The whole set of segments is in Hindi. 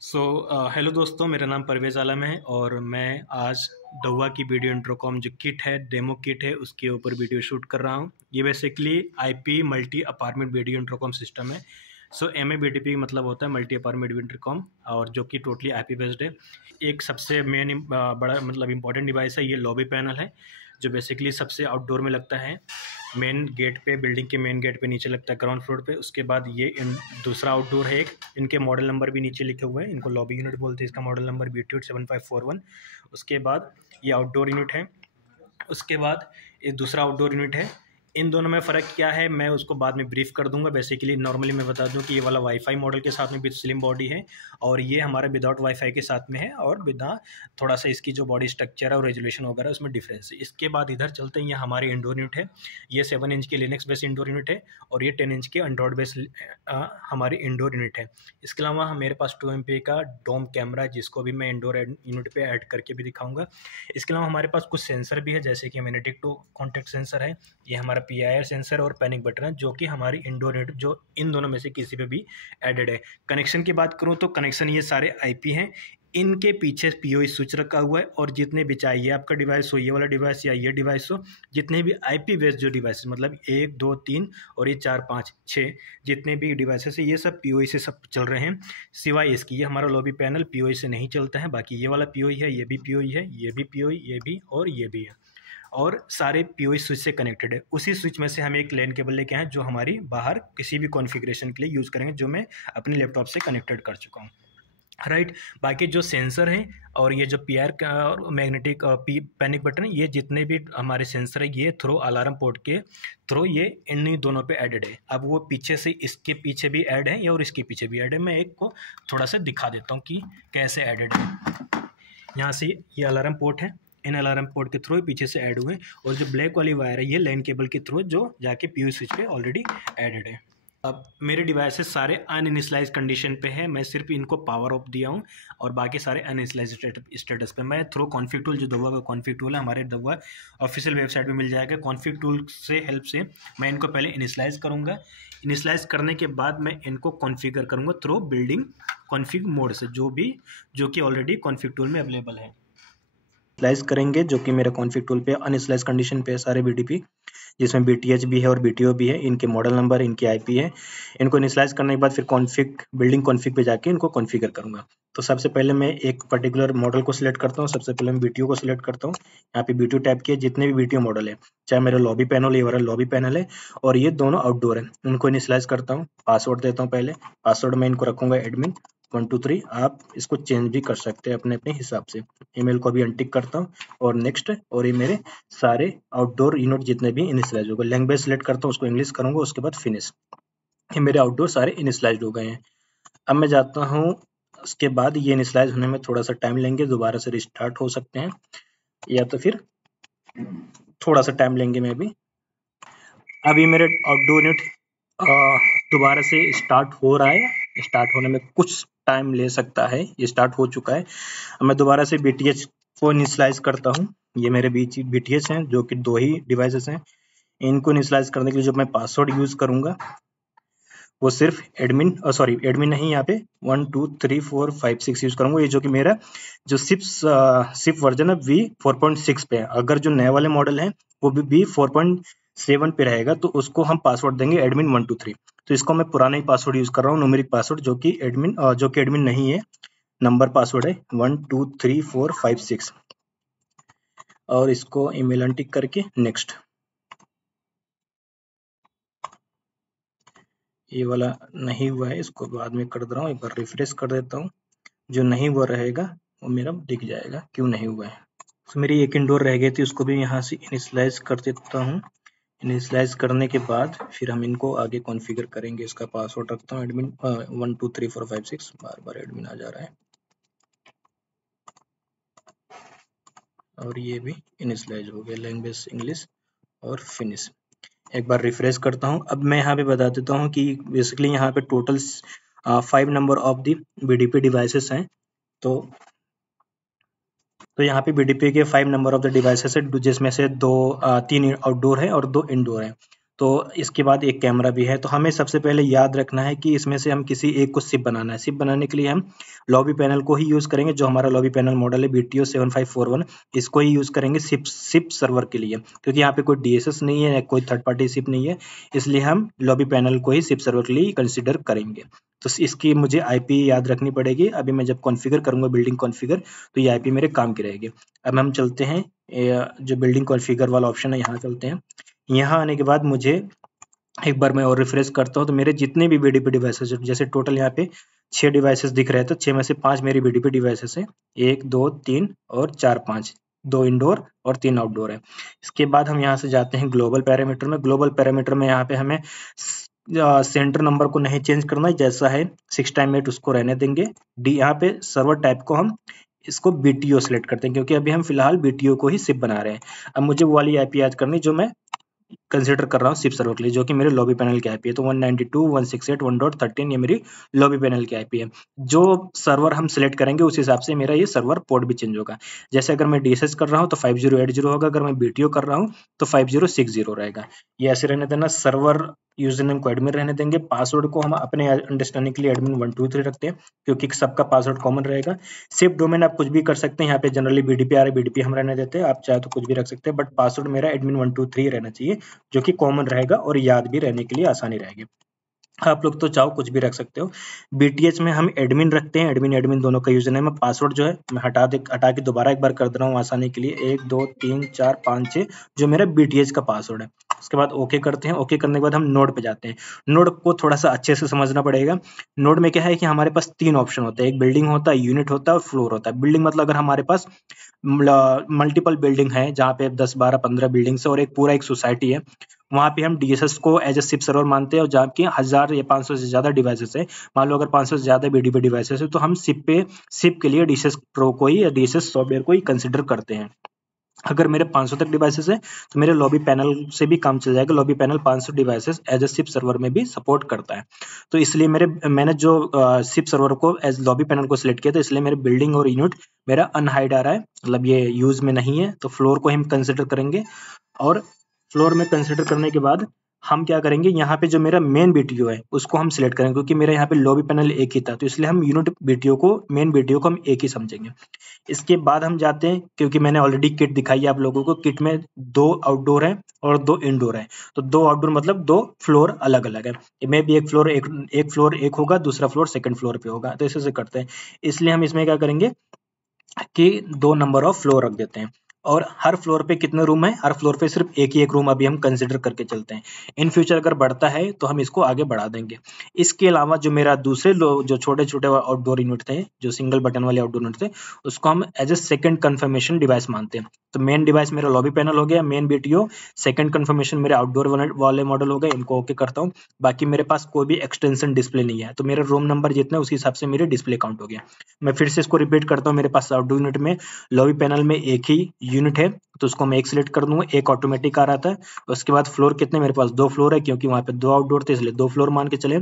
हेलो दोस्तों, मेरा नाम परवेज़ आलम है और मैं आज दवा की वीडियो इंटरकॉम जो किट है, डेमो किट है, उसके ऊपर वीडियो शूट कर रहा हूँ। ये basically IP multi apartment video intercom system है। MABDP मतलब होता है मल्टी अपार्टमेंट वीडियो इंटरकॉम, और जो कि टोटली आईपी बेस्ड है। एक सबसे मेन बड़ा मतलब इंपॉर्टेंट डिवाइस है, ये लॉबी पैनल है, जो बेसिकली सबसे आउटडोर में लगता है, मेन गेट पे, बिल्डिंग के मेन गेट पे नीचे लगता है, ग्राउंड फ्लोर पे। उसके बाद ये दूसरा आउटडोर है एक, इनके मॉडल नंबर भी नीचे लिखे हुए हैं, इनको लॉबी यूनिट बोलते हैं, इसका मॉडल नंबर BTU7541। उसके बाद ये आउटडोर यूनिट है। उसके बाद ये दूसरा आउटडोर यूनिट है। इन दोनों में फ़र्क क्या है मैं उसको बाद में ब्रीफ कर दूंगा। बेसिकली नॉर्मली मैं बता दूं कि ये वाला वाईफाई मॉडल के साथ में विद स्लिम बॉडी है, और ये हमारा विदाउट वाईफाई के साथ में है, और बिना थोड़ा सा इसकी जो बॉडी स्ट्रक्चर है और रेजोल्यूशन वगैरह उसमें डिफरेंस है। इसके बाद इधर चलते हैं, ये हमारे इंडोर यूनिट है। ये 7 इंच के लिनक्स बेस इंडोर यूनिट है, और ये 10 इंच के एंड्रॉइड बेस हमारी इंडोर यूनिट है। इसके अलावा मेरे पास 2 MP का डोम कैमरा है, जिसको भी मैं इंडोर यूनिट पे ऐड करके भी दिखाऊंगा। इसके अलावा हमारे पास कुछ सेंसर भी है, जैसे कि मैग्नेटिक टू कॉन्टैक्ट सेंसर है, ये हमारा PIR सेंसर और पैनिक बटन है, जो कि हमारी इंडोर यूनिट जो इन दोनों में से किसी पे भी एडेड है। कनेक्शन की बात करूं तो कनेक्शन ये सारे IP हैं। इनके पीछे POE स्विच रखा हुआ है, और जितने भी चाहिए आपका डिवाइस हो, ये वाला डिवाइस या ये डिवाइस हो, जितने भी IP बेस्ड जो डिवाइस मतलब 1 2 3 और ये 4 5 6 जितने भी डिवाइसेस है, ये सब POE से सब चल रहे हैं। सिवाय इसकी, ये हमारा लॉबी पैनल POE से नहीं चलता है। बाकी ये वाला POE है, ये भी POE है, ये भी POE, ये भी और ये भी है, और सारे POE स्विच से कनेक्टेड है। उसी स्विच में से हम एक लैन केबल लेके आए, जो हमारी बाहर किसी भी कॉन्फ़िगरेशन के लिए यूज़ करेंगे, जो मैं अपने लैपटॉप से कनेक्टेड कर चुका हूँ। राइट। बाकी जो सेंसर हैं और ये जो PIR का और मैग्नेटिक पैनिक बटन है, ये जितने भी हमारे सेंसर है, ये थ्रू अलार्म पोर्ट के थ्रू ये इन्हीं दोनों पे एडेड है। अब वो पीछे से इसके पीछे भी ऐड है और इसके पीछे भी ऐड है। मैं एक को थोड़ा सा दिखा देता हूँ कि कैसे एडेड है। यहाँ से ये अलार्म पोर्ट है, इन अलार्म पोर्ट के थ्रू पीछे से ऐड हुए, और जो ब्लैक वाली वायर है, ये लैन केबल के थ्रू जो जाके POE स्विच पे ऑलरेडी एडेड है। अब मेरे डिवाइसेस सारे अनइनिशियलाइज कंडीशन पे है, मैं सिर्फ इनको पावर ऑफ दिया हूँ, और बाकी सारे अनइनिशियलाइज स्टेटस पे। मैं थ्रू कॉन्फिग टूल, जो दवा का कॉन्फिग टूल है, हमारे दवा ऑफिशियल वेबसाइट पे मिल जाएगा। कॉन्फिग टूल से हेल्प से मैं इनको पहले इनिशियलाइज करूँगा। इनिशियलाइज करने के बाद मैं इनको कॉन्फ़िगर करूँगा थ्रू बिल्डिंग कॉन्फिग मोड से, जो कि ऑलरेडी कॉन्फिग टूल में अवेलेबल है। इनिशियलाइज करेंगे, जो कि मेरे कॉन्फिग टूल पे अनइनिशियलाइज कंडीशन पे है सारे BDP, जिसमें BTH भी है और BTO भी है। इनके मॉडल नंबर, इनकी IP है। इनको इनिशियलाइज करने के बाद फिर कॉन्फिग बिल्डिंग कॉन्फिग पे जाके इनको कॉन्फ़िगर करूँगा। तो सबसे पहले मैं एक पर्टिकुलर मॉडल को सिलेक्ट करता हूँ। सबसे पहले मैं BTO को सिलेक्ट करता हूँ। यहाँ पे BTO टैब किया, जितने भी BTO मॉडल है, चाहे मेरा लॉबी पैनल, ये वाला लॉबी पैनल है और ये दोनों आउटडोर है, उनको इनिशियलाइज करता हूँ। पासवर्ड देता हूँ पहले। पासवर्ड मैं इनको रखूँगा एडमिन 1 2 3। आप इसको चेंज भी कर सकते हैं अपने अपने हिसाब से। ईमेल को भी अनटिक करता हूँ और नेक्स्ट। और ये मेरे सारे आउटडोर यूनिट जितने भी इनिशियलाइज हो गए। लैंग्वेज सेलेक्ट करता हूँ, उसको इंग्लिश करूँगा, उसके बाद फिनिश। ये मेरे आउटडोर सारे इनिशियलाइज हो गए हैं। अब मैं जाता हूँ, उसके बाद ये इनिशियलाइज होने में थोड़ा सा टाइम लेंगे, दोबारा से रिस्टार्ट हो सकते हैं, या तो फिर थोड़ा सा टाइम लेंगे मैं भी। अभी मेरे आउटडोर यूनिट दोबारा से स्टार्ट हो रहा है। स्टार्ट होने में कुछ टाइम ले सकता है। ये स्टार्ट हो चुका है। अब मैं दोबारा से BTH को इनिशियलाइज करता हूँ। ये मेरे BTH हैं, जो कि 2 ही डिवाइसेस हैं। इनको इनिशियलाइज करने के लिए जो मैं पासवर्ड यूज करूंगा, वो सिर्फ एडमिन नहीं, यहाँ पे 1 2 3 4 5 6 यूज करूंगा। ये जो कि मेरा जो सिप वर्जन है V4.6 पे है। अगर जो नए वाले मॉडल है वो भी V4.7 पे रहेगा, तो उसको हम पासवर्ड देंगे एडमिन 1 2 3। तो इसको मैं पुराना ही पासवर्ड यूज कर रहा हूँ, न्यूमेरिक पासवर्ड, जो कि एडमिन नहीं है, नंबर पासवर्ड है 1 2 3 4 5 6। और इसको ईमेल अनटिक करके नेक्स्ट। ये वाला नहीं हुआ है, इसको बाद में कर दे रहा हूँ। एक बार रिफ्रेश कर देता हूँ। जो नहीं हुआ रहेगा वो मेरा दिख जाएगा क्यों नहीं हुआ है। तो मेरी एक इंडोर रह गई थी, उसको भी यहाँ से इनिशियलाइज कर देता हूँ। इनिशियलाइज करने के बाद फिर हम इनको आगे कॉन्फ़िगर करेंगे। इसका पासवर्ड रखता हूँ एडमिन 1 2 3 4 5 6। बार बार एडमिन आ जा रहा है। और ये भी इनिशियलाइज हो गया, लैंग्वेज इंग्लिश, और फिनिश। एक बार रिफ्रेश करता हूँ। अब मैं यहाँ पे बता देता हूँ कि बेसिकली यहाँ पे total 5 number of the BDP devices हैं। तो यहाँ पे BDP के 5 नंबर ऑफ द डिवाइसेस है, जिसमें से 3 आउटडोर है और 2 इंडोर है। तो इसके बाद एक कैमरा भी है। तो हमें सबसे पहले याद रखना है कि इसमें से हम किसी एक को सिप बनाना है। सिप बनाने के लिए हम लॉबी पैनल को ही यूज़ करेंगे, जो हमारा लॉबी पैनल मॉडल है BTO 7541, इसको ही यूज़ करेंगे सिप सर्वर के लिए, क्योंकि यहाँ पे कोई DSS नहीं है, कोई थर्ड पार्टी सिप नहीं है, इसलिए हम लॉबी पैनल को ही सिप सर्वर के लिए कंसिडर करेंगे। तो इसकी मुझे IP याद रखनी पड़ेगी। अभी मैं जब कॉन्फ़िगर करूँगा बिल्डिंग कॉन्फ़िगर, तो ये IP मेरे काम की रहेगी। अब हम चलते हैं जो बिल्डिंग कॉन्फ़िगर वाला ऑप्शन है, यहाँ चलते हैं। यहाँ आने के बाद मुझे एक बार मैं और रिफ्रेश करता हूँ, तो मेरे जितने भी BDP डिवाइसेस, जैसे टोटल यहाँ पे 6 डिवाइसेस दिख रहे हैं, तो 6 में से 5 मेरी BDP डिवाइसेस हैं। 1 2 3 और 4 5, 2 इंडोर और 3 आउटडोर है। इसके बाद हम यहाँ से जाते हैं ग्लोबल पैरामीटर में। ग्लोबल पैरामीटर में यहाँ पे हमें सेंटर नंबर को नहीं चेंज करना है, जैसा है 6x8 उसको रहने देंगे। यहाँ पे सर्वर टाइप को हम इसको BTO सेलेक्ट करते हैं, क्योंकि अभी हम फिलहाल BTO को ही सिप बना रहे हैं। अब मुझे वो वाली IP याद करनी जो मैं कंसिडर कर रहा हूँ सिप सर्वर के लिए, जो कि मेरे लॉबी पैनल की IP है। तो 192.168.1.13 ये मेरी लॉबी पैनल की IP है। जो सर्वर हम सिलेक्ट करेंगे उस हिसाब से मेरा ये सर्वर पोर्ट भी चेंज होगा। जैसे अगर मैं DSS कर रहा हूँ तो 5080 होगा, अगर मैं BTO कर रहा हूँ तो 5060 रहेगा। ये ऐसे रहने देना। सर्वर यूजर नेम को एडमिन रहने देंगे। पासवर्ड को हम अपने अंडरस्टैंडिंग के लिए एडमिन 123 रखते हैं, क्योंकि सबका पासवर्ड कॉमन रहेगा। सिप डोमेन आप कुछ भी कर सकते हैं, यहाँ पे जनरली BDP है, BDP हम रहने देते हैं। आप चाहे तो कुछ भी रख सकते हैं, बट पासवर्ड मेरा एडमिन 123 रहना चाहिए, जो कि कॉमन रहेगा और याद भी रहने के लिए आसानी रहेगी। आप लोग तो चाहो कुछ भी रख सकते हो। BTH में हम एडमिन रखते हैं, एडमिन दोनों का यूजर नेम है। पासवर्ड जो है मैं हटा के दोबारा एक बार कर दे रहा हूँ आसानी के लिए। 1 2 3 4 5 6 जो मेरा BTH का पासवर्ड है। उसके बाद ओके करते हैं। ओके करने के बाद हम नोड पे जाते हैं। नोड को थोड़ा सा अच्छे से समझना पड़ेगा। नोड में क्या है कि हमारे पास 3 ऑप्शन होते हैं, एक बिल्डिंग होता है, यूनिट होता है और फ्लोर होता है। बिल्डिंग मतलब अगर हमारे पास मल्टीपल बिल्डिंग है, जहाँ पे 10 12 15 बिल्डिंग्स है और एक पूरा एक सोसाइटी है, वहाँ पे हम DSS को एज ए सिप सर्वर मानते हैं। और जहाँ की 1000 या 500 से ज्यादा डिवाइसेस है, मान लो अगर 500 से ज्यादा BDP डिवाइसेस है, तो हम सिप के लिए DSS प्रो को ही या DSS सॉफ्टवेयर को ही कंसिडर करते हैं। अगर मेरे 500 तक डिवाइसेस है तो मेरे लॉबी पैनल से भी काम चल जाएगा। Lobby panel 500 devices as a SIP server में भी सपोर्ट करता है। तो इसलिए मैंने जो सिप सर्वर को एज लॉबी पैनल को सिलेक्ट किया, तो इसलिए मेरे बिल्डिंग और यूनिट मेरा अनहाइड आ रहा है, मतलब ये यूज में नहीं है। तो फ्लोर को हम कंसिडर करेंगे, और फ्लोर में कंसिडर करने के बाद हम क्या करेंगे, यहाँ पे जो मेरा मेन BTO है उसको हम सिलेक्ट करेंगे, क्योंकि मेरा यहाँ पे लॉबी पैनल एक ही था, तो इसलिए हम यूनिट BTO को, मेन BTO को हम एक ही समझेंगे। इसके बाद हम जाते हैं, क्योंकि मैंने ऑलरेडी किट दिखाई है आप लोगों को, किट में 2 आउटडोर है और 2 इंडोर है। तो 2 आउटडोर मतलब 2 फ्लोर अलग अलग है। इसमें भी एक फ्लोर एक होगा, दूसरा फ्लोर सेकंड फ्लोर पे होगा। तो ऐसे करते हैं। इसलिए हम इसमें क्या करेंगे कि 2 नंबर ऑफ फ्लोर रख देते हैं। और हर फ्लोर पे कितने रूम है, हर फ्लोर पे सिर्फ एक ही एक रूम अभी हम कंसिडर करके चलते हैं। इन फ्यूचर अगर बढ़ता है तो हम इसको आगे बढ़ा देंगे। इसके अलावा जो मेरा दूसरे जो छोटे छोटे आउटडोर यूनिट थे, जो सिंगल बटन वाले आउटडोर यूनिट थे, उसको हम as a second confirmation device मानते हैं। तो मेन डिवाइस मेरा लॉबी पैनल हो गया, मेन BTO, सेकंड कंफर्मेशन मेरे आउटडोर वाले मॉडल हो गए। इनको ओके करता हूँ। बाकी मेरे पास कोई भी एक्सटेंशन डिस्प्ले नहीं है, तो मेरा रूम नंबर जितना उसी हिसाब से मेरे डिस्प्ले काउंट हो गया। मैं फिर से इसको रिपीट करता हूँ। मेरे पास आउटडोर यूनिट में लॉबी पैनल में एक ही यूनिट है, तो उसको मैं एक सिलेक्ट कर दूंगा, एक ऑटोमेटिक आ रहा था। उसके बाद फ्लोर कितने, मेरे पास 2 फ्लोर है, क्योंकि वहां पे 2 आउटडोर थे इसलिए 2 फ्लोर मान के चले।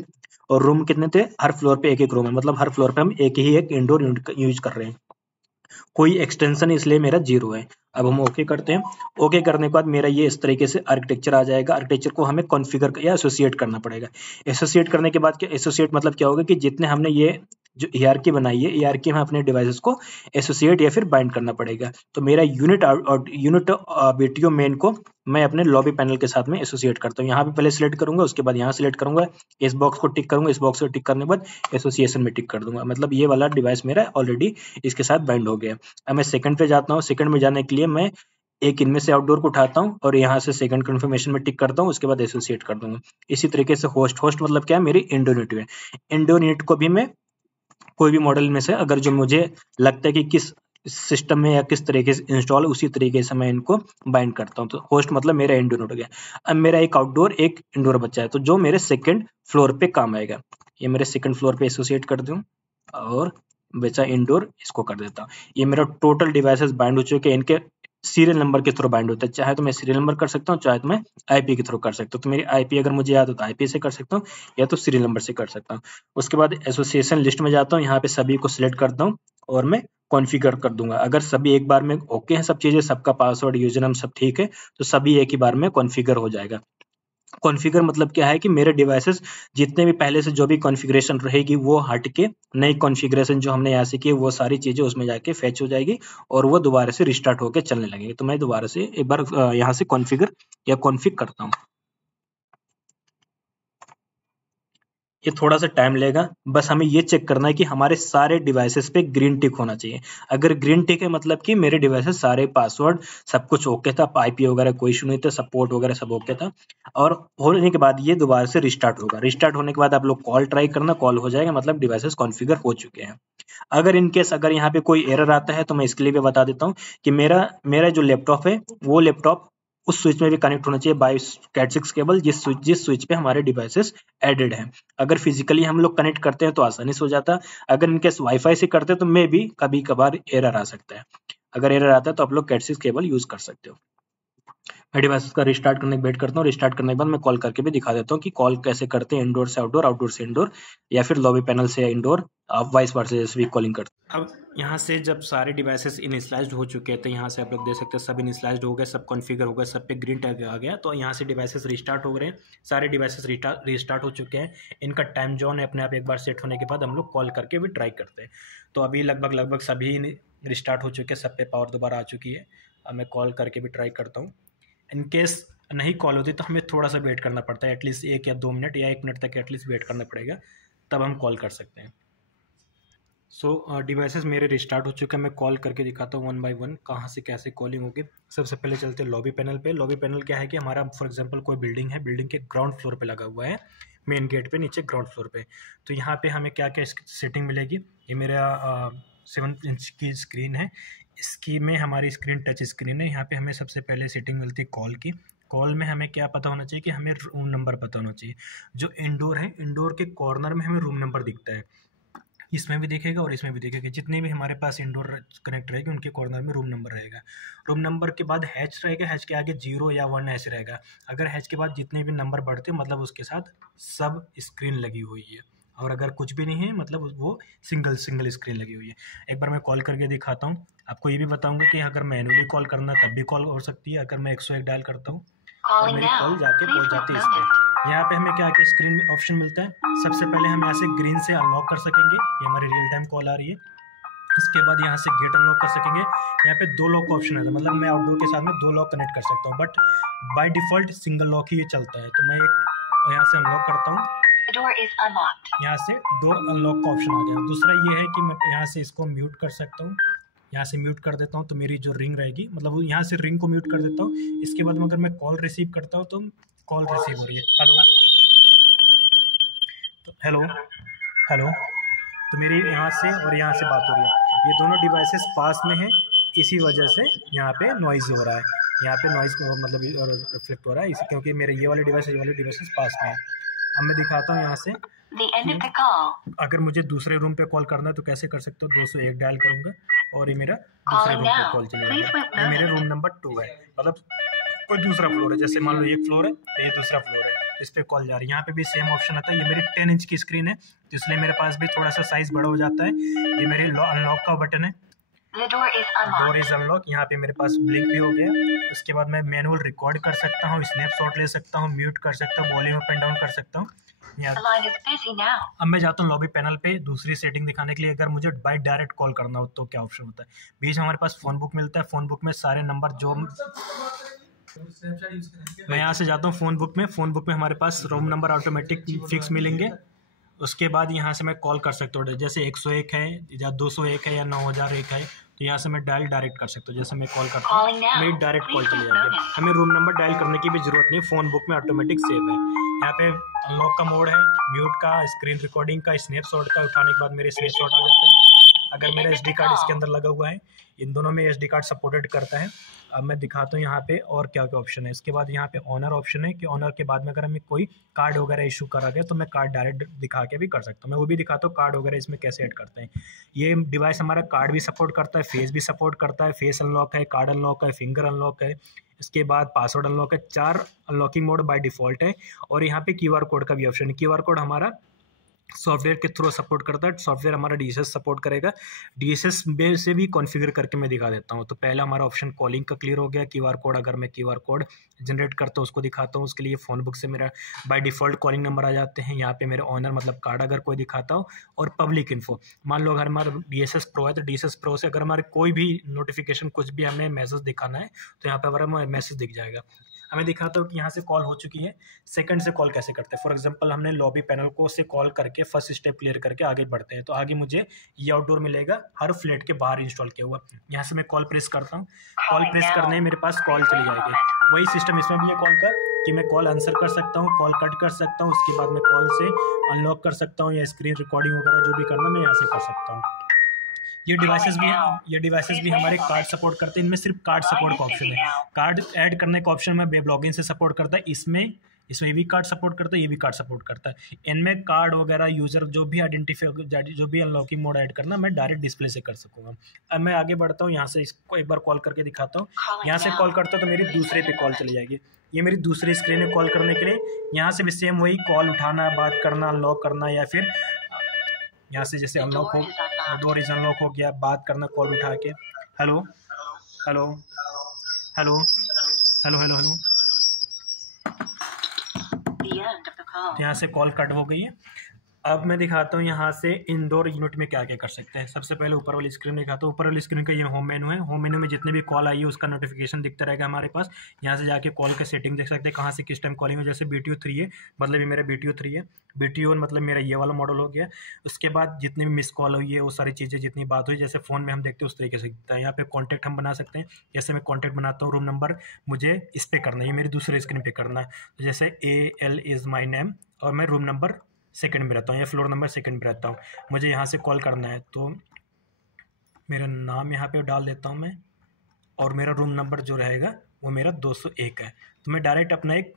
और रूम कितने थे, हर फ्लोर पे एक एक रूम है, मतलब हर फ्लोर पे हम एक ही एक इंडोर यूनिट यूज कर रहे हैं। कोई एक्सटेंशन इसलिए मेरा 0 है। अब हम ओके करते हैं। ओके करने के बाद मेरा ये इस तरीके से आर्किटेक्चर आ जाएगा। आर्किटेक्चर को हमें कॉन्फ़िगर या एसोसिएट करना पड़ेगा। एसोसिएट करने के बाद क्या, एसोसिएट मतलब क्या होगा कि जितने हमने ये जो ईआरकी बनाई है, ईआरकी में अपने डिवाइसेस को एसोसिएट या फिर बाइंड करना पड़ेगा। तो मेरा यूनिट BTO मेन को मैं अपने लॉबी पैनल के साथ में एसोसिएट करता हूँ। यहाँ पे पहले सिलेक्ट करूंगा, उसके बाद यहाँ सिलेक्ट करूंगा, इस बॉक्स को टिक करूंगा, इस बॉक्स को टिक करने के बाद एसोसिएशन में टिक कर दूंगा। मतलब ये वाला डिवाइस मेरा ऑलरेडी इसके साथ बाइंड हो गया। अब मैं सेकंड पे जाता हूँ। सेकंड में जाने के लिए मैं एक इनमें से आउटडोर को उठाता हूँ और यहाँ से सेकंड कन्फर्मेशन में टिक करता हूँ, उसके बाद एसोसिएट कर दूंगा। इसी तरीके से होस्ट मतलब क्या है, मेरी इंडोर यूनिट है। इंडोर यूनिट को भी मैं कोई भी मॉडल में से अगर जो मुझे लगता है कि किस सिस्टम में या किस तरीके से इंस्टॉल है, उसी तरीके से मैं इनको बाइंड करता हूँ। तो होस्ट मतलब मेरा इंडोर हो गया। अब मेरा एक आउटडोर एक इंडोर बचा है, तो जो मेरे सेकंड फ्लोर पे काम आएगा, ये मेरे सेकंड फ्लोर पे एसोसिएट कर दूं और बचा इंडोर, इसको कर देता हूँ। ये मेरा टोटल डिवाइसेस बाइंड हो चुके हैं। इनके सीरियल नंबर के थ्रू बाइंड होता है। चाहे तो मैं सीरियल नंबर कर सकता हूँ, चाहे तो मैं IP के थ्रू कर सकता हूँ। तो मेरी IP अगर मुझे याद हो तो IP से कर सकता हूँ, या तो सीरियल नंबर से कर सकता हूँ। उसके बाद एसोसिएशन लिस्ट में जाता हूँ, यहाँ पे सभी को सिलेक्ट करता हूँ और मैं कॉन्फ़िगर कर दूंगा। अगर सभी एक बार में ओके है, सब चीजें, सबका पासवर्ड यूजर नेम सब ठीक है, तो सभी एक ही बार में कॉन्फ़िगर हो जाएगा। कॉन्फ़िगर मतलब क्या है कि मेरे डिवाइसेस जितने भी पहले से जो भी कॉन्फ़िगरेशन रहेगी वो हट के नई कॉन्फ़िगरेशन जो हमने यहाँ से की वो सारी चीज़ें उसमें जाके फेच हो जाएगी और वो दोबारा से रिस्टार्ट होके चलने लगेगी। तो मैं दोबारा से एक बार यहाँ से कॉन्फ़िगर या कॉन्फ़िग करता हूँ। ये थोड़ा सा टाइम लेगा, बस हमें ये चेक करना है कि हमारे सारे डिवाइसेस पे ग्रीन टिक होना चाहिए। अगर ग्रीन टिक है मतलब कि मेरे डिवाइसेस सारे पासवर्ड सब कुछ ओके था, आईपी वगैरह कोई इशू नहीं था, सपोर्ट वगैरह सब ओके था। और होने के बाद ये दोबारा से रिस्टार्ट होगा। रिस्टार्ट होने के बाद आप लोग कॉल ट्राई करना, कॉल हो जाएगा मतलब डिवाइसेस कॉन्फ़िगर हो चुके हैं। अगर इन केस अगर यहाँ पे कोई एरर आता है तो मैं इसके लिए भी बता देता हूँ कि मेरा मेरा जो लैपटॉप है वो लैपटॉप उस स्विच में भी कनेक्ट होना चाहिए बाय कैट6 केबल जिस स्विच पे हमारे डिवाइसेस एडेड हैं। अगर फिजिकली हम लोग कनेक्ट करते हैं तो आसानी से हो जाता। अगर इनकेस वाईफाई से करते हैं तो मे भी कभी कभार एरर आ सकता है। अगर एरर आता है तो आप लोग कैट6 केबल यूज कर सकते हो। मैं डिवाइस का रिस्टार्ट करने की वेट करता हूँ। रिस्टार्ट करने के बाद मैं कॉल करके भी दिखा देता हूँ कि कॉल कैसे करते हैं, इंडोर से आउटडोर, आउटडोर से इंडोर, या फिर लॉबी पैनल से इंडोर, आप वाइस वर्सा जैसे भी कॉलिंग करते हैं। अब यहाँ से जब सारे डिवाइसेस इनिशियलाइज्ड हो चुके हैं तो यहाँ से आप लोग देख सकते हैं सब इनिशियलाइज्ड हो गए, सब कॉन्फ़िगर हो गए, सब पे ग्रीन टैग आ गया। तो यहाँ से डिवाइसेस रिस्टार्ट हो गए हैं, सारे डिवाइसेस रिस्टार्ट हो चुके हैं। इनका टाइम जोन है अपने आप एक बार सेट होने के बाद हम लोग कॉल करके भी ट्राई करते हैं। तो अभी लगभग सभी रिस्टार्ट हो चुके हैं, सब पे पावर दोबारा आ चुकी है। अब मैं कॉल करके भी ट्राई करता हूँ। इनकेस नहीं कॉल होती तो हमें थोड़ा सा वेट करना पड़ता है, एटलीस्ट 1 या 2 मिनट या 1 मिनट तक एटलीस्ट वेट करना पड़ेगा, तब हम कॉल कर सकते हैं। सो डिवाइसेस मेरे रिस्टार्ट हो चुके हैं। मैं कॉल करके दिखाता हूँ वन बाय वन कहाँ से कैसे कॉलिंग होगी। सबसे पहले चलते हैं लॉबी पैनल पे। लॉबी पैनल क्या है कि हमारा फॉर एग्जांपल कोई बिल्डिंग है, बिल्डिंग के ग्राउंड फ्लोर पे लगा हुआ है, मेन गेट पे नीचे ग्राउंड फ्लोर पे। तो यहाँ पे हमें क्या क्या सेटिंग मिलेगी। ये मेरा 7 इंच की स्क्रीन है, इसकी में हमारी स्क्रीन टच स्क्रीन है। यहाँ पे हमें सबसे पहले सेटिंग मिलती है कॉल की। कॉल में हमें क्या पता होना चाहिए कि हमें रूम नंबर पता होना चाहिए। जो इंडोर है, इंडोर के कॉर्नर में हमें रूम नंबर दिखता है, इसमें भी दिखेगा और इसमें भी दिखेगा। जितने भी हमारे पास इंडोर कनेक्ट रहेगी उनके कॉर्नर में रूम नंबर रहेगा। रूम नंबर के बाद हैच रहेगा, हैच के आगे 0 या 1 हैच रहेगा। अगर हैच के बाद जितने भी नंबर बढ़ते हैं मतलब उसके साथ सब स्क्रीन लगी हुई है, और अगर कुछ भी नहीं है मतलब वो सिंगल स्क्रीन लगी हुई है। एक बार मैं कॉल करके दिखाता हूँ। आपको ये भी बताऊंगा कि अगर मैनुअली कॉल करना तब भी कॉल हो सकती है। अगर मैं 101 डायल करता हूँ और मेरी कॉल जाके पहुँच जाती है इस पर। यहाँ पे हमें क्या स्क्रीन में ऑप्शन मिलता है। सबसे पहले हम यहाँ से ग्रीन से अनलॉक कर सकेंगे, ये हमारी रियल टाइम कॉल आ रही है। इसके बाद यहाँ से गेट अनलॉक कर सकेंगे। यहाँ पे 2 लॉक का ऑप्शन आता है, मतलब मैं आउटडोर के साथ में 2 लॉक कनेक्ट कर सकता हूँ, but by default single lock ही ये चलता है। तो मैं यहाँ से अनलॉक करता हूँ, यहाँ से डोर अनलॉक का ऑप्शन आ गया। दूसरा ये है कि मैं यहाँ से इसको म्यूट कर सकता हूँ, यहाँ से म्यूट कर देता हूँ तो मेरी जो रिंग रहेगी, मतलब यहाँ से रिंग को म्यूट कर देता हूँ। इसके बाद अगर मैं कॉल रिसीव करता हूँ तो कॉल रिसीव हो रही है, हेलो तो हेलो, तो मेरी यहाँ से और यहाँ से बात हो रही है। ये दोनों डिवाइसेस पास में हैं, इसी वजह से यहाँ पे नॉइज़ हो रहा है। यहाँ पे नॉइज़ मतलब रिफ्लेक्ट हो रहा है इसी, क्योंकि मेरे ये वाले डिवाइसेस पास में है। अब मैं दिखाता हूँ यहाँ से अगर मुझे दूसरे रूम पे कॉल करना है तो कैसे कर सकते हो। 201 डायल करूँगा और ये मेरा दूसरे रूम पे कॉल चला जाएगा। ये मेरे रूम नंबर 2 है, मतलब कोई दूसरा फ्लोर है। जैसे मान लो एक फ्लोर है तो ये दूसरा फ्लोर है, इस पे कॉल जा रही है। यहाँ पे भी सेम ऑप्शन आता है। ये मेरी 10 इंच की स्क्रीन है तो इसलिए मेरे पास भी थोड़ा सा साइज बड़ा हो जाता है। ये मेरे अनलॉक का बटन है, डोर इज अनलॉक। यहाँ पे मेरे पास ब्लिंक भी हो गया। उसके बाद मैं मैनुअल रिकॉर्ड कर सकता हूँ, स्नैपशॉट ले सकता हूँ, म्यूट कर सकता हूँ, वॉल्यूम अप एंड डाउन कर सकता हूँ। अब मैं जाता हूँ लॉबी पैनल पे दूसरी सेटिंग दिखाने के लिए। अगर मुझे बाय डायरेक्ट कॉल करना हो तो क्या ऑप्शन होता है। बीच में हमारे पास फोन बुक मिलता है, फोन बुक में सारे नंबर जो मैं यहाँ से जाता हूँ फोन बुक में हमारे पास रूम नंबर ऑटोमेटिक फिक्स मिलेंगे। उसके बाद यहाँ से मैं कॉल कर सकता हूँ, जैसे 101 है या 201 है या 9001 है, तो यहाँ से मैं डायल डायरेक्ट कर सकता हूँ। जैसे मैं कॉल करता हूँ मेरी डायरेक्ट कॉल चली जाएगी, हमें रूम नंबर डायल करने की भी जरूरत नहीं, फ़ोन बुक में ऑटोमेटिक सेव है। यहाँ पे अनलॉक का मोड है, म्यूट का, स्क्रीन रिकॉर्डिंग का, स्नैपशॉट का। उठाने के बाद मेरे स्नैपशॉट आ जाते हैं। अगर मेरा SD कार्ड इसके अंदर लगा हुआ है, इन दोनों में SD कार्ड सपोर्टेड करता है। अब मैं दिखाता हूँ यहाँ पे और क्या क्या ऑप्शन है। इसके बाद यहाँ पे ऑनर ऑप्शन है कि ऑनर के बाद में अगर हमें कोई कार्ड वगैरह इशू करा गया तो मैं कार्ड डायरेक्ट दिखा के भी कर सकता हूँ। मैं वो भी दिखाता हूँ कार्ड वगैरह इसमें कैसे ऐड करते हैं। ये डिवाइस हमारा कार्ड भी सपोर्ट करता है, फेस भी सपोर्ट करता है। फेस अनलॉक है, कार्ड अनलॉक है, फिंगर अनलॉक है, इसके बाद पासवर्ड अनलॉक है। 4 अनलॉकिंग मोड बाय डिफ़ॉल्ट है। और यहाँ पे QR कोड का भी ऑप्शन है। QR कोड हमारा सॉफ्टवेयर के थ्रू सपोर्ट करता है। सॉफ्टवेयर हमारा DSS सपोर्ट करेगा। DSS से भी कॉन्फ़िगर करके मैं दिखा देता हूँ। तो पहला हमारा ऑप्शन कॉलिंग का क्लियर हो गया। QR कोड, अगर मैं QR कोड जनरेट करता हूँ उसको दिखाता हूँ। उसके लिए फ़ोन बुक से मेरा बाय डिफ़ॉल्ट कॉलिंग नंबर आ जाते हैं। यहाँ पे मेरे ऑनर मतलब कार्ड अगर कोई दिखाता हो, और पब्लिक इन्फो, मान लो अगर हमारा DSS प्रो है तो DSS प्रो से अगर हमारे कोई भी नोटिफिकेशन कुछ भी हमें मैसेज दिखाना है तो यहाँ पे हमारा मैसेज दिख जाएगा। हमें दिखाता हूँ कि यहाँ से कॉल हो चुकी है। सेकंड से कॉल कैसे करते हैं, फॉर एग्जांपल हमने लॉबी पैनल को से कॉल करके फर्स्ट स्टेप क्लियर करके आगे बढ़ते हैं। तो आगे मुझे ये आउटडोर मिलेगा हर फ्लैट के बाहर इंस्टॉल किया हुआ। यहाँ से मैं कॉल प्रेस करता हूँ। कॉल प्रेस करने मेरे पास कॉल चली जाएगी। वही सिस्टम इसमें भी है कॉल का, कि मैं कॉल आंसर कर सकता हूँ, कॉल कट कर सकता हूँ, उसके बाद मैं कॉल से अनलॉक कर सकता हूँ, या स्क्रीन रिकॉर्डिंग वगैरह जो भी करना मैं यहाँ से कर सकता हूँ। ये डिवाइसेस भी हमारे कार्ड सपोर्ट करते हैं। इनमें सिर्फ कार्ड सपोर्ट का ऑप्शन है। कार्ड ऐड करने का ऑप्शन में वेब लॉगिन से सपोर्ट करता है। इसमें ये भी कार्ड सपोर्ट करता है, ये भी कार्ड सपोर्ट करता है। इनमें कार्ड वगैरह यूज़र जो भी आइडेंटिफाई जो भी अनलॉकिंग मोड ऐड करना मैं डायरेक्ट डिस्प्ले से कर सकूँगा। अब मैं आगे बढ़ता हूँ। यहाँ से इसको एक बार कॉल करके दिखाता हूँ। यहाँ से कॉल करता हूँ तो मेरी दूसरे पे कॉल चली जाएगी। ये मेरी दूसरी स्क्रीन है कॉल करने के लिए। यहाँ से भी सेम वही कॉल उठाना, बात करना, अनलॉक करना, या फिर यहाँ से जैसे अनलॉक हो, डोर इज अनलॉक हो गया, बात करना कॉल उठा के, hello hello hello hello hello hello. यहाँ से कॉल कट हो गई है। अब मैं दिखाता हूँ यहाँ से इंडोर यूनिट में क्या क्या कर सकते हैं। सबसे पहले ऊपर वाली स्क्रीन दिखाता हूँ। ऊपर वाली स्क्रीन का ये होम मेनू है। होम मेनू में जितने भी कॉल आई है उसका नोटिफिकेशन दिखता रहेगा हमारे पास। यहाँ से जाके कॉल का सेटिंग देख सकते हैं, कहाँ से किस टाइम कॉलिंग हो। जैसे BTO 3 है, मतलब ये मेरा BTO 3 है। BTO मतलब मेरा ये वाला मॉडल हो गया। उसके बाद जितनी भी मिस कॉल हुई है वो सारी चीज़ें, जितनी बात हुई, जैसे फ़ोन में हम देखते हैं उस तरीके से दिखता है। यहाँ पे कॉन्टैक्ट हम बना सकते हैं। जैसे मैं कॉन्टैक्ट बनाता हूँ, रूम नंबर मुझे इस पर करना है, ये मेरी दूसरे स्क्रीन पर करना है। तो जैसे AL इज़ माई नेम, और मैं रूम नंबर सेकंड में रहता हूँ, या फ्लोर नंबर सेकंड में रहता हूँ। मुझे यहाँ से कॉल करना है तो मेरा नाम यहाँ पे डाल देता हूँ मैं, और मेरा रूम नंबर जो रहेगा वो मेरा 201 है। तो मैं डायरेक्ट अपना एक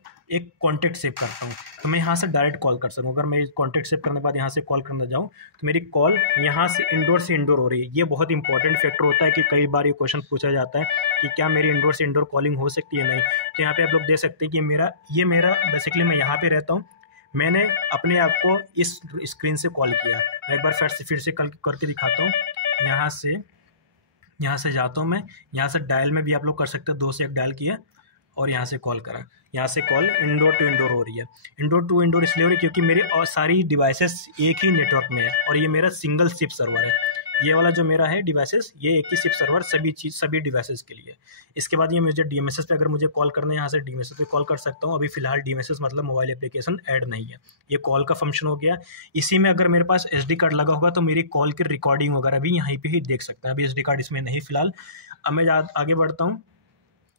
कॉन्टैक्ट सेव करता हूँ, तो मैं यहाँ से डायरेक्ट कॉल कर सकूँ। अगर मैं कॉन्टैक्ट सेव करने के बाद यहाँ से कॉल करना जाऊँ तो मेरी कॉल यहाँ से इंडोर हो रही है। ये बहुत इंपॉर्टेंट फैक्टर होता है कि कई बार ये क्वेश्चन पूछा जाता है कि क्या मेरी इंडोर से इंडोर कॉलिंग हो सकती है, नहीं। तो यहाँ पर आप लोग देख सकते हैं कि ये मेरा बेसिकली मैं यहाँ पर रहता हूँ। मैंने अपने आप को इस स्क्रीन से कॉल किया। मैं एक बार फिर से कल करके दिखाता हूँ। यहाँ से जाता हूँ मैं। यहाँ से डायल में भी आप लोग कर सकते हैं, 2 से 1 डायल किया और यहाँ से कॉल करा। यहाँ से कॉल इंडोर टू इंडोर हो रही है। इंडोर टू इंडोर इसलिए हो रही है क्योंकि मेरी और सारी डिवाइसेस एक ही नेटवर्क में है, और ये मेरा सिंगल शिप सर्वर है। ये वाला जो मेरा है डिवाइसेस, ये एक ही शिप सर्वर सभी डिवाइसेस के लिए। इसके बाद ये मुझे DMSS पे अगर मुझे कॉल करना है, यहाँ से DMSS पे कॉल कर सकता हूँ। अभी फिलहाल DMSS मतलब मोबाइल एप्लीकेशन ऐड नहीं है। ये कॉल का फंक्शन हो गया। इसी में अगर मेरे पास SD कार्ड लगा होगा तो मेरी कॉल की रिकॉर्डिंग वगैरह भी यहीं पे ही देख सकते हैं। अभी SD कार्ड इसमें नहीं फिलहाल। अब मैं आगे बढ़ता हूँ।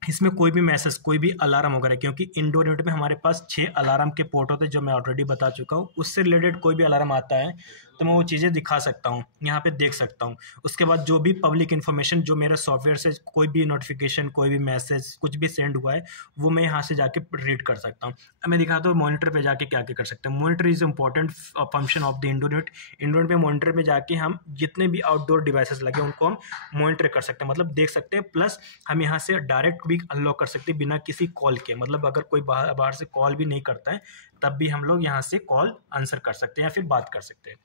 इसमें कोई भी मैसेज, कोई भी अलार्म वगैरह, क्योंकि इंडोर यूनिट में हमारे पास 6 अलार्म के पोर्ट होते हैं जो मैं ऑलरेडी बता चुका हूँ। उससे रिलेटेड कोई भी अलार्म आता है तो मैं वो चीज़ें दिखा सकता हूँ, यहाँ पे देख सकता हूँ। उसके बाद जो भी पब्लिक इन्फॉर्मेशन, जो मेरा सॉफ्टवेयर से कोई भी नोटिफिकेशन, कोई भी मैसेज, कुछ भी सेंड हुआ है, वो मैं यहाँ से जाके रीड कर सकता हूँ। अब मैं दिखाता हूँ मॉनिटर पे जाके क्या क्या कर सकते हैं। Monitor is important function of the indoor unit. Indoor पे मॉनिटर पे जाके हम जितने भी आउटडोर डिवाइसेस लगे उनको हम मॉनिटर कर सकते हैं, मतलब देख सकते हैं। प्लस हम यहाँ से डायरेक्ट भी अनलॉक कर सकते हैं बिना किसी कॉल के। मतलब अगर कोई बाहर से कॉल भी नहीं करता है तब भी हम लोग यहाँ से कॉल आंसर कर सकते हैं या फिर बात कर सकते हैं।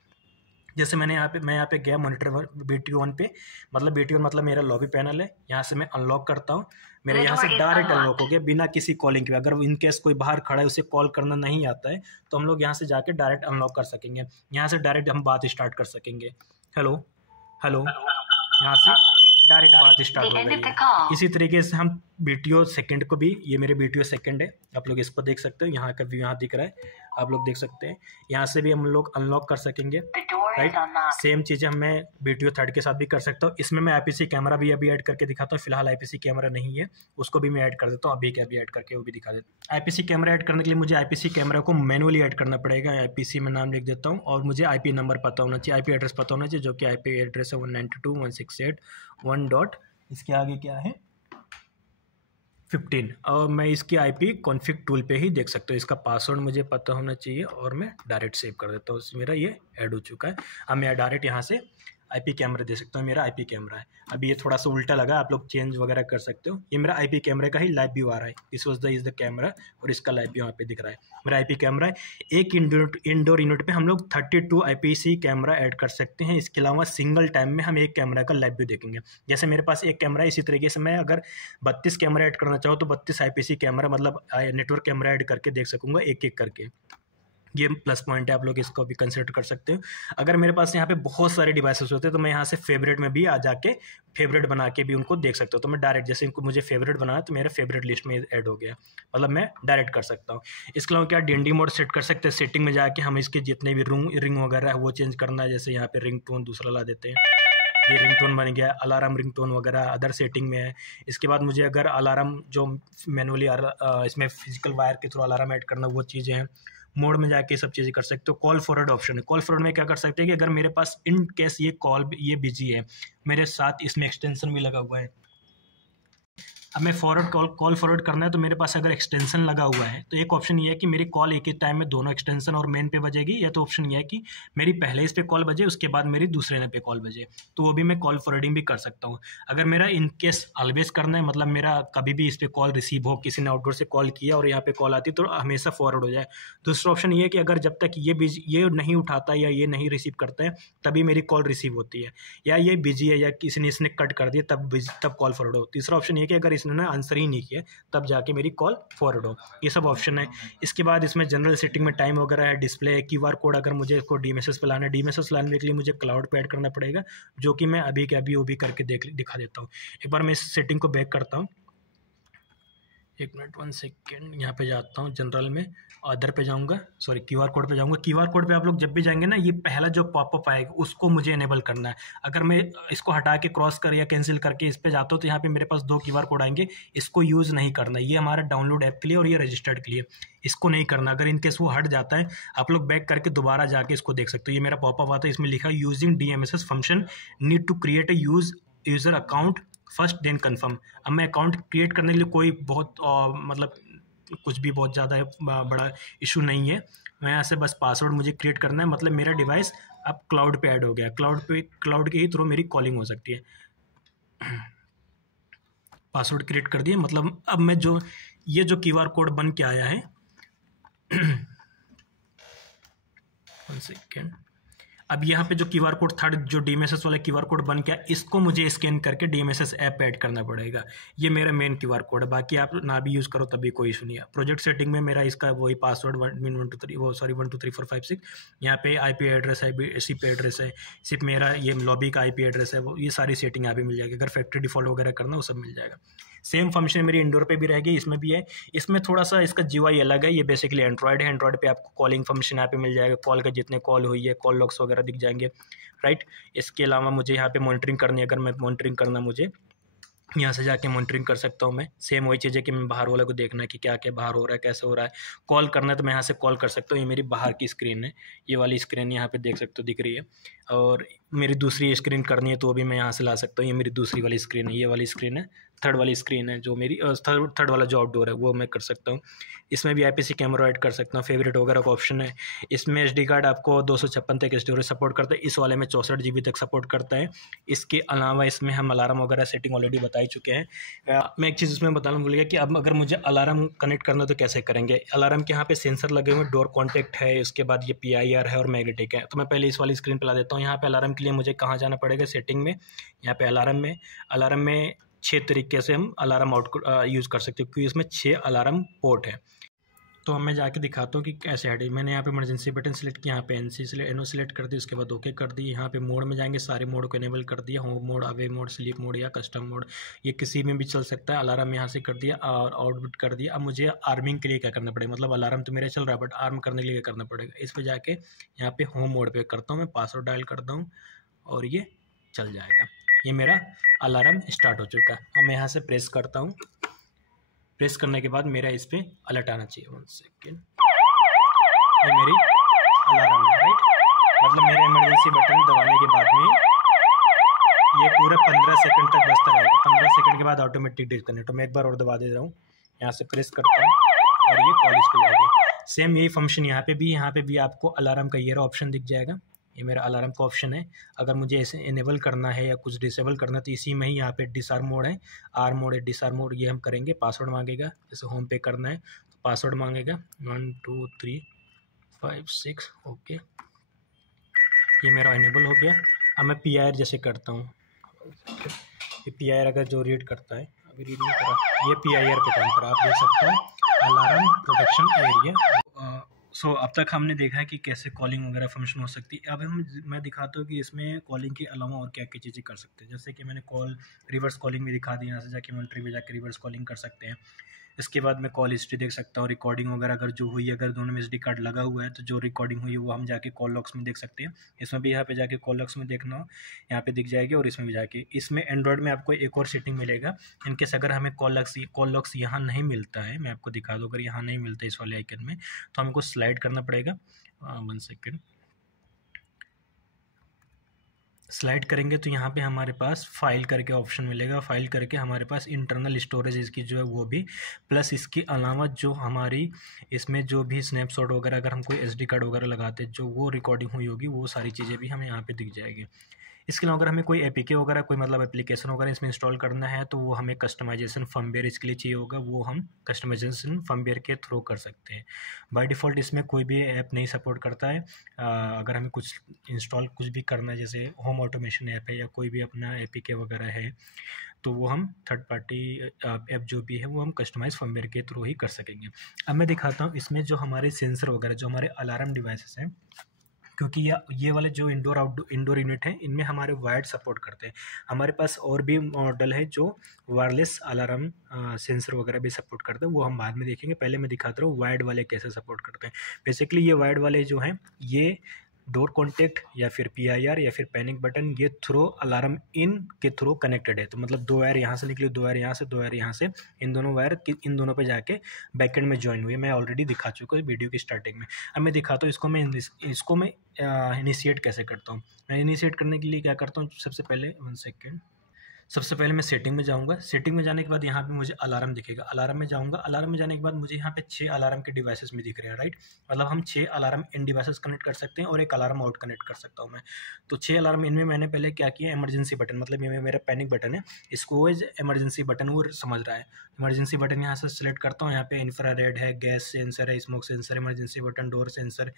जैसे मैं यहाँ पे गया मॉनिटर BTO 1 पे, मतलब BTO 1 मतलब मेरा लॉबी पैनल है। यहाँ से मैं अनलॉक करता हूँ, मेरे यहाँ से डायरेक्ट अनलॉक हो गया बिना किसी कॉलिंग के। अगर इन केस कोई बाहर खड़ा है, उसे कॉल करना नहीं आता है, तो हम लोग यहाँ से जाके डायरेक्ट अनलॉक कर सकेंगे। यहाँ से डायरेक्ट हम बात स्टार्ट कर सकेंगे। हेलो हेलो, यहाँ से डायरेक्ट बात स्टार्ट हो गई है। इसी तरीके से हम BTO सेकंड को भी, ये मेरे BTO सेकंड है, आप लोग इसको देख सकते हो। यहाँ का व्यू यहाँ दिख रहा है, आप लोग देख सकते हैं। यहाँ से भी हम लोग अनलॉक कर सकेंगे, राइट। सेम चीज़ें मैं BTO थर्ड के साथ भी कर सकता हूँ। इसमें मैं IPC कैमरा भी अभी ऐड करके दिखाता हूँ। फिलहाल IPC कैमरा नहीं है, उसको भी मैं ऐड कर देता हूँ। अभी ऐड करके वो भी दिखा देता हूँ। IPC कैमरा ऐड करने के लिए मुझे IPC कैमरा को मैनुअली ऐड करना पड़ेगा। IPC में नाम लिख देता हूँ, और मुझे IP नंबर पता होना चाहिए, IP एड्रेस पता होना चाहिए, जो कि IP एड्रेस है 192.168.1. इसके आगे क्या है 15, और मैं इसकी IP कॉन्फ़िग टूल पे ही देख सकता हूँ। इसका पासवर्ड मुझे पता होना चाहिए, और मैं डायरेक्ट सेव कर देता हूँ। मेरा ये ऐड हो चुका है। अब मैं डायरेक्ट यहाँ से आईपी कैमरा दे सकता हूँ, मेरा आईपी कैमरा है। अभी ये थोड़ा सा उल्टा लगा, आप लोग चेंज वगैरह कर सकते हो। ये मेरा आईपी कैमरे का ही लाइव व्यू आ रहा है, this was the is the camera, और इसका लाइव व्यू यहाँ पे दिख रहा है, मेरा आईपी कैमरा है। एक इंडोर यूनिट पे हम लोग 32 आईपीसी कैमरा ऐड कर सकते हैं। इसके अलावा सिंगल टाइम में हम एक कैमरा का लाइव व्यू देखेंगे। जैसे मेरे पास एक कैमरा है, इसी तरीके से मैं अगर 32 कैमरा ऐड करना चाहूँ तो 32 आईपीसी कैमरा मतलब नेटवर्क कैमरा ऐड करके देख सकूँगा एक एक करके। ये प्लस पॉइंट है, आप लोग इसको भी कंसिडर कर सकते हो। अगर मेरे पास यहाँ पे बहुत सारे डिवाइसेस होते हैं तो मैं यहाँ से फेवरेट में भी आ जाके फेवरेट बना के भी उनको देख सकता हूँ। तो मैं डायरेक्ट, जैसे इनको मुझे फेवरेट बनाना तो मेरा फेवरेट लिस्ट में ऐड हो गया, मतलब मैं डायरेक्ट कर सकता हूँ। इसके अलावा क्या डीएनडी मोड सेट कर सकते हैं, सेटिंग में जाके हम इसके जितने भी रिंग वगैरह है वो चेंज करना है। जैसे यहाँ पे रिंग टोन दूसरा ला देते हैं, ये रिंगटोन बन गया, अलार्म रिंगटोन वगैरह अदर सेटिंग में है। इसके बाद मुझे अगर अलार्म जो मैनुअली इसमें फिजिकल वायर के थ्रू अलार्म ऐड करना, वो चीज़ें हैं। मोड में जाके सब चीज़ें कर सकते हो। कॉल फॉरवर्ड ऑप्शन है, कॉल फॉरवर्ड में क्या कर सकते हैं कि अगर मेरे पास इन केस ये कॉल ये बिजी है, मेरे साथ इसमें एक्सटेंशन भी लगा हुआ है। अब मैं कॉल फॉरवर्ड करना है तो मेरे पास अगर एक्सटेंशन लगा हुआ है तो एक ऑप्शन ये है कि मेरी कॉल एक ही टाइम में दोनों एक्सटेंशन और मेन पे बजेगी, या तो ऑप्शन ये है कि मेरी पहले इस पे कॉल बजे उसके बाद मेरी दूसरे ने पे कॉल बजे, तो वो भी मैं कॉल फॉरवर्डिंग भी कर सकता हूँ। अगर मेरा इन केस ऑलवेज करना है, मतलब मेरा कभी भी इस पर कॉल रिसीव हो, किसी ने आउटडोर से कॉल किया और यहाँ पे कॉल आती तो हमेशा फॉरवर्ड हो जाए। दूसरा ऑप्शन ये है कि अगर जब तक ये नहीं उठाता या ये नहीं रिसीव करता है तभी मेरी कॉल रिसीव होती है, या ये बिजी है या किसी ने इसने कट कर दिया तब कॉल फॉरवर्ड हो। तीसरा ऑप्शन ये कि अगर इसने ना आंसर ही नहीं किया तब जाके मेरी कॉल फॉरवर्ड हो। ये सब ऑप्शन है। इसके बाद इसमें जनरल सेटिंग में टाइम वगैरह है, डिस्प्ले है, क्यूआर कोड अगर मुझे इसको डीएमएसएस पे लाना है, डीएमएसएस लाने के लिए मुझे क्लाउड पे ऐड करना पड़ेगा, जो कि मैं अभी के अभी वो भी करके दिखा देता हूँ। एक बार मैं इस सेटिंग को बैक करता हूँ, 1 मिनट 1 सेकेंड, यहाँ पे जाता हूँ जनरल में, अदर पे जाऊँगा, सॉरी क्यूआर कोड पे जाऊँगा। क्यूआर कोड पे आप लोग जब भी जाएंगे ना, ये पहला जो पॉपअप आएगा उसको मुझे इनेबल करना है। अगर मैं इसको हटा के क्रॉस कर या कैंसिल करके इस पे जाता हूँ तो यहाँ पे मेरे पास 2 क्यूआर कोड आएंगे, इसको यूज़ नहीं करना। ये हमारा डाउनलोड ऐप के लिए और ये रजिस्टर्ड के लिए, इसको नहीं करना। अगर इनकेस वो हट जाता है आप लोग बैक करके दोबारा जाके इसको देख सकते हो। ये मेरा पॉपअप आता है, इसमें लिखा है using DMSS function need to create a user account first then confirm. अब मैं अकाउंट क्रिएट करने के लिए कोई बहुत मतलब कुछ भी बहुत ज़्यादा बड़ा इशू नहीं है। मैं यहाँ से बस पासवर्ड मुझे क्रिएट करना है, मतलब मेरा डिवाइस अब क्लाउड पे ऐड हो गया, क्लाउड के ही थ्रू मेरी कॉलिंग हो सकती है। पासवर्ड क्रिएट कर दिया, मतलब अब मैं ये जो क्यूआर कोड बन के आया है 1 सेकेंड, अब यहाँ पे जो क्यूआर कोड थर्ड जो डीएमएसएस वाला क्यूआर कोड बन गया, इसको मुझे स्कैन करके डीएमएसएस ऐप ऐड करना पड़ेगा। ये मेरा मेन क्यूआर कोड है, बाकी आप ना भी यूज़ करो तभी कोई इशू नहीं है। प्रोजेक्ट सेटिंग में मेरा इसका वही पासवर्ड 1 2 3 4 5 6, यहाँ पे आईपी एड्रेस है, सिप एड्रेस है, सिर्फ मेरा ये लॉबी का आईपी एड्रेस है, वो ये सारी सेटिंग यहाँ पे मिल जाएगी। अगर फैक्ट्री डिफॉल्ट वगैरह करना वो सब मिल जाएगा। सेम फंक्शन मेरी इंडोर पे भी रहेगी, इसमें भी है। इसमें थोड़ा सा इसका जीयूआई अलग है, ये बेसिकली एंड्रॉयड है। एंड्रॉयड पे आपको कॉलिंग फंक्शन यहाँ पे मिल जाएगा, कॉल का जितने कॉल हुई है कॉल लॉग्स वगैरह दिख जाएंगे, राइट। इसके अलावा मुझे यहाँ पे मॉनिटरिंग करनी है, अगर मैं मॉनिटरिंग करना मुझे यहाँ से जाके मॉनिटरिंग कर सकता हूँ मैं। सेम वही चीज़ है कि मैं बाहर वाले को देखना है कि क्या क्या बाहर हो रहा है, कैसे हो रहा है। कॉल करना है तो मैं यहाँ से कॉल कर सकता हूँ, ये मेरी बाहर की स्क्रीन है, ये वाली स्क्रीन यहाँ पे देख सकते हो दिख रही है। और मेरी दूसरी स्क्रीन करनी है तो भी मैं यहाँ से ला सकता हूँ, ये मेरी दूसरी वाली स्क्रीन है, ये वाली स्क्रीन है, थर्ड वाली स्क्रीन है जो मेरी थर्ड वाला जो आउटडोर है वो मैं कर सकता हूँ। इसमें भी आईपीसी कैमरा ऐड कर सकता हूँ, फेवरेट वगैरह का ऑप्शन है। इसमें एसडी कार्ड आपको 256 तक स्टोरेज सपोर्ट करता है, इस वाले में 64 GB तक सपोर्ट करता है। इसके अलावा इसमें हम अलार्म वगैरह सेटिंग ऑलरेडी बता ही चुके हैं। मैं एक चीज़ इसमें बताना भूल गया कि अब अगर मुझे अलार्म कनेक्ट करना तो कैसे करेंगे। अलार्म के यहाँ पे सेंसर लगे हुए हैं, डोर कॉन्टैक्ट है, उसके बाद ये PIR है और मैग्नेटिक है। तो मैं पहले इस वाली स्क्रीन पर ला देता हूँ। यहाँ पे अलार्म के लिए मुझे कहाँ जाना पड़ेगा, सेटिंग में, यहाँ पे अलार्म में 6 तरीके से हम अलार्म यूज़ कर सकते हो, क्योंकि इसमें 6 अलार्म पोर्ट है। तो मैं जाके दिखाता हूँ कि कैसे ऐड है। मैंने यहाँ पे इमरजेंसी बटन सेलेक्ट किया, यहाँ पे NO सेलेक्ट कर दी, उसके बाद ओके कर दी। यहाँ पे मोड में जाएंगे, सारे मोड को इनेबल कर दिया, home mode, away mode, sleep mode या कस्टम मोड, ये किसी में भी चल सकता है। अलार्म यहाँ से कर दिया और आउटपुट कर दिया। अब मुझे आर्मिंग के लिए क्या करना पड़ेगा, मतलब अलार्म तो मेरा चल रहा है बट आर्म करने के लिए क्या करना पड़ेगा। इस पर जाके यहाँ पे होम मोड पे करता हूँ मैं, पासवर्ड डायल करता हूँ और ये चल जाएगा। ये मेरा अलार्म स्टार्ट हो चुका है। अब मैं यहाँ से प्रेस करता हूँ, प्रेस करने के बाद मेरा इस पर अलर्ट आना चाहिए। 1 सेकेंड, ये मेरी अलार्म है, राइट। मतलब मेरे इमरजेंसी बटन दबाने के बाद में ये पूरे 15 सेकंड तक बजता रहेगा। 15 सेकंड के बाद ऑटोमेटिक डिस्कनेक्ट। तो मैं एक बार और दबा दे रहा हूँ, यहाँ से प्रेस करता हूँ और ये कॉल इस पर जाएगी। सेम यही फंक्शन यहाँ पे भी आपको अलार्म का ये ऑप्शन दिख जाएगा, ये मेरा अलार्म का ऑप्शन है। अगर मुझे ऐसे इनेबल करना है या कुछ डिसेबल करना है तो इसी में ही यहाँ पे डिसआर्म मोड है, आर मोड है, डिसआर्म मोड, ये हम करेंगे। पासवर्ड मांगेगा, जैसे होम पे करना है तो पासवर्ड मांगेगा 1 2 3 5 6। ओके, ये मेरा इनेबल हो गया। अब मैं PIR जैसे करता हूँ, ये PIR अगर जो रीड करता है, अभी रीड नहीं करा, ये PIR पे काम करा, आप देख सकते हो अलार्म प्रोटेक्शन एरिया। सो अब तक हमने देखा है कि कैसे कॉलिंग वगैरह फंक्शन हो सकती है। अब मैं दिखाता हूँ कि इसमें कॉलिंग के अलावा और क्या क्या चीज़ें कर सकते हैं। जैसे कि मैंने रिवर्स कॉलिंग भी दिखा दी, यहाँ से जाके मॉनिटरी में जाके रिवर्स कॉलिंग कर सकते हैं। इसके बाद मैं कॉल हिस्ट्री देख सकता हूँ, रिकॉर्डिंग वगैरह अगर जो हुई है, अगर दोनों में SD कार्ड लगा हुआ है तो जो रिकॉर्डिंग हुई है वो हम जाके कॉल लॉग्स में देख सकते हैं। इसमें भी यहाँ पे जाके कॉल लॉग्स में देखना हो, यहाँ पे दिख जाएगी, और इसमें भी जाके, इसमें एंड्रॉयड में आपको एक और सेटिंग मिलेगा। इनकेस अगर हमें कॉल लॉग्स यहाँ नहीं मिलता है, मैं आपको दिखा दूँ, अगर यहाँ नहीं मिलता है इस वाले आइकन में, तो हमको स्लाइड करना पड़ेगा। 1 सेकेंड, स्लाइड करेंगे तो यहाँ पे हमारे पास फाइल करके ऑप्शन मिलेगा। फाइल करके हमारे पास इंटरनल स्टोरेज इसकी जो है वो भी, प्लस इसके अलावा जो हमारी इसमें जो भी स्नैपशॉट वगैरह अगर हम कोई SD कार्ड वगैरह लगाते जो वो रिकॉर्डिंग हुई होगी, वो सारी चीज़ें भी हमें यहाँ पे दिख जाएगी। इसके अलावा अगर हमें कोई APK वगैरह, कोई मतलब एप्लीकेशन वगैरह इसमें इंस्टॉल करना है तो वो हमें कस्टमाइजेशन फर्मवेयर इसके लिए चाहिए होगा, वो हम कस्टमाइजेशन फर्मवेयर के थ्रू कर सकते हैं। बाय डिफ़ॉल्ट इसमें कोई भी ऐप नहीं सपोर्ट करता है। अगर हमें कुछ इंस्टॉल कुछ भी करना है, जैसे होम ऑटोमेशन ऐप है या कोई भी अपना APK वगैरह है, तो वो हम थर्ड पार्टी ऐप जो भी है वो हम कस्टमाइज फर्मवेयर के थ्रू ही कर सकेंगे। अब मैं दिखाता हूँ इसमें जो हमारे सेंसर वगैरह, जो हमारे अलार्म डिवाइसेस हैं, क्योंकि ये वाले जो इंडोर यूनिट हैं, इनमें हमारे वायर्ड सपोर्ट करते हैं। हमारे पास और भी मॉडल है जो वायरलेस अलार्म सेंसर वगैरह भी सपोर्ट करते हैं, वो हम बाद में देखेंगे। पहले मैं दिखाता हूँ वायर्ड वाले कैसे सपोर्ट करते हैं। बेसिकली ये वायर्ड वाले जो हैं, ये डोर कॉन्टेक्ट या फिर PIR या फिर पैनिक बटन, ये थ्रो अलार्म इन के थ्रू कनेक्टेड है। तो मतलब 2 वायर यहाँ से निकली, 2 वायर यहाँ से, 2 वायर यहाँ से, इन दोनों वायर इन दोनों पे जाके बैकएंड में ज्वाइन हुई है। मैं ऑलरेडी दिखा चुका हूँ वीडियो की स्टार्टिंग में। अब मैं दिखाता हूँ इसको मैं इनिशिएट कैसे करता हूँ। मैं इनिशिएट करने के लिए क्या करता हूँ, सबसे पहले 1 सेकेंड, सबसे पहले मैं सेटिंग में जाऊँगा। सेटिंग में जाने के बाद यहाँ पे मुझे अलार्म दिखेगा, अलार्म में जाऊँगा। अलार्म में जाने के बाद मुझे यहाँ पे 6 अलार्म के डिवाइसेस में दिख रहे हैं, राइट। मतलब हम 6 अलार्म इन डिवाइसेस कनेक्ट कर सकते हैं और एक अलार्म आउट कनेक्ट कर सकता हूँ मैं। तो 6 अलार्म इनमें मैंने पहले क्या किया, इमरजेंसी बटन, मतलब ये मेरा पैनिक बटन है, इसको एज इमरजेंसी बटन वो समझ रहा है। इमरजेंसी बटन यहाँ से सेलेक्ट करता हूँ, यहाँ पे इंफ्रारेड है, गैस सेंसर है, smoke sensor, emergency button, door sensor,